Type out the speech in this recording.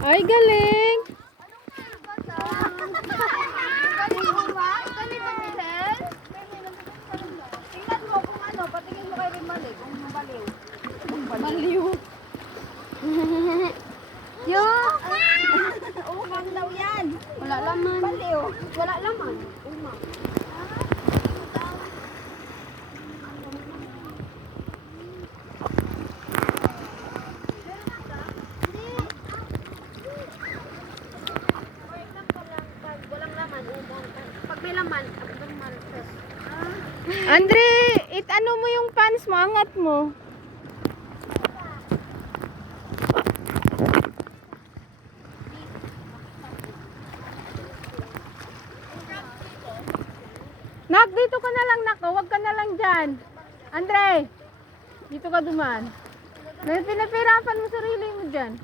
Ay, galing. Tingnan mo kung ano, patingin mo kay Rimali, kung baliw. Maliw. Yung umang daw yan. Wala laman. Baliw. Wala laman. Umang. Walang laman, umang. Pag may laman, abnormal. Andre, ano mo yung pants mo, angat mo. Nak, dito ka na lang, nak. Huwag ka na lang dyan. Andre, dito ka duman. Pinapirapan mo sarili mo dyan.